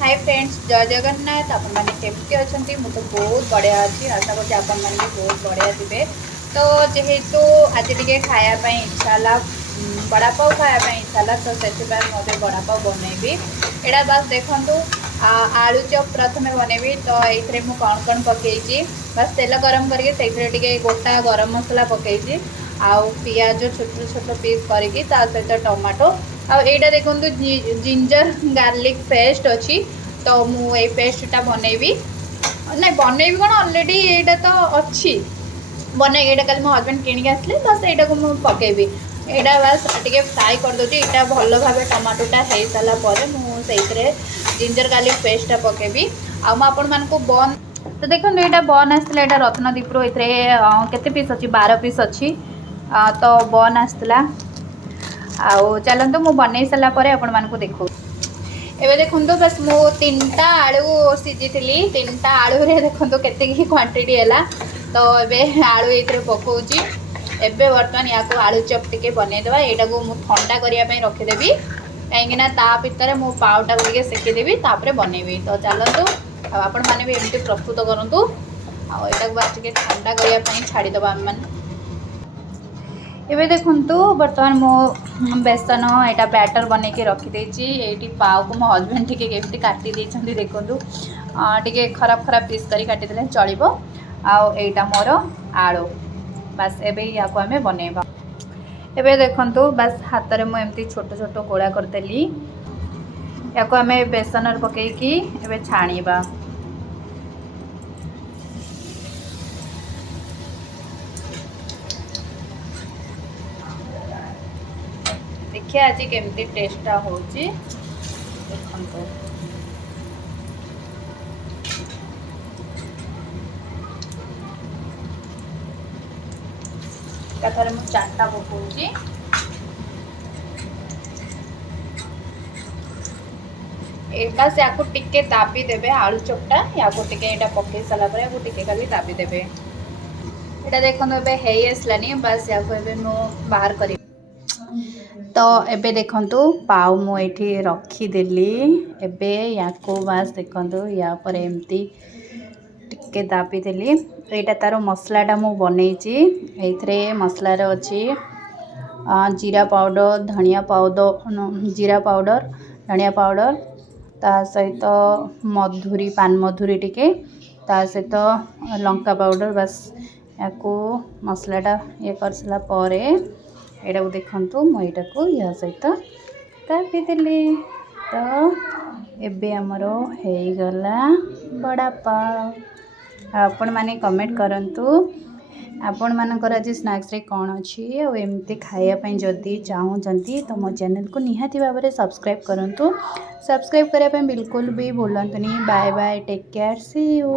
Hi friends, जय जगन्नाथ। आपण मैंने केमती अच्छा मुझे बहुत बढ़िया अच्छी आशा करते आप बहुत बढ़िया थे। तो जेहेतु आज टे खायापी इच्छा बड़ा पाव खायापी इच्छा तो से मुझे बड़ा पाव बनैबी। एटा बस देखु आलू चप प्रथम बनैबी। तो ये मुझे कौन कौन पकई बस तेल गरम करके गोटा गरम मसला पकई आउ पियाज छोट छोट पीस करके सहित टमाटो आईटा देखो जिंजर गार्लिक पेस्ट अच्छी। तो मुझे पेस्टा बनैबी ना बनैबी कौन अलरेडी यहाँ तो अच्छी बन यहाँ कल मो हजबैंड किणिक आसले बस यहाँ को मुझे पकेबी। यहाँ बस टे फ्राए करदे यहाँ भल भाव टमाटोटा हो सारापर मुझे जिंजर गार्लिक पेस्टा पकेबी आपण मानक बन। तो देखो यहाँ बन आसला यहाँ रत्नदीप केते पीस अच्छी 12 पीस अच्छी। तो बन आसला आउ चलते मुझे बनई सारापर आपण मानक देखो। एबे देखो बस मु 3टा आलू सीझी 3टा आलू रे देखो केते क्वांटिटी है। तो ये आलू ये पकाउची एबे बर्तमान या आलू चप टिके बनईदेवा। यहाँ को मुझे ठंडा करने रखीदेवी कहीं ता भितर मु पावटा को सेकीदेवी तापर बनैबी। तो चलतु आपण मैंने भी एमती प्रस्तुत करूँ आटा बस टे ठंडा करने छाड़ीदे आम मैंने। एबे देखंतु बर्तमान मो बेसन यहाँ बैटर बन के रखीदे ये पाव को मो हजबैंड टी केमती काटी देइछंती देखंतु टे खराब खराब पीस करी काटी देले चलिबो। आईटा मोर आलू बस एबे या को हमें बनैबा। एबे देखंतु बस हाथ में मुझे छोट छोट गोला करदेली या को हमें बेसन पकईकी एबे छाणीबा। देखिए आज केमती टेस्टा होची देखंतु। एथारे मु 4टा पकाउची बस या को टिके दाबी देबे आलू चपटा या को टिके एटा पकई सारा पर या को टिके खाली दाबी देबे। एटा देखंतु एबे हेई आसलानी बस या को एबे मु बाहर करी। तो एबे देखंतु पाव मु एठी रखीदेली एबे या को बस देखंतु या पर एमती टिके दाबी देली। एटा तार मसलाटा मु बनईची एथरे मसलार अच्छी जीरा पाउडर धनिया पाउडर जीरा पाउडर धनिया पाउडर ता सहित मधुरी पान मधुरी टिके ता सहित लंका पाउडर बस या को मसलाटा ये कर सारा पर यहाँ को देखंतु मु यहाँ को या सहित दाबी देली। तो एबे हमर हो गला बड़ा पाव। आपण माने कमेंट करंतु आपण मानकर आज स्नैक्स रे कौन अच्छी और एमती खायापी जदि चाहूँगी तो मो चैनल को निहाती भाव में सब्सक्राइब करंतु। सब्सक्राइब करने बिल्कुल भी भूलंतुनी। Bye bye take care see you.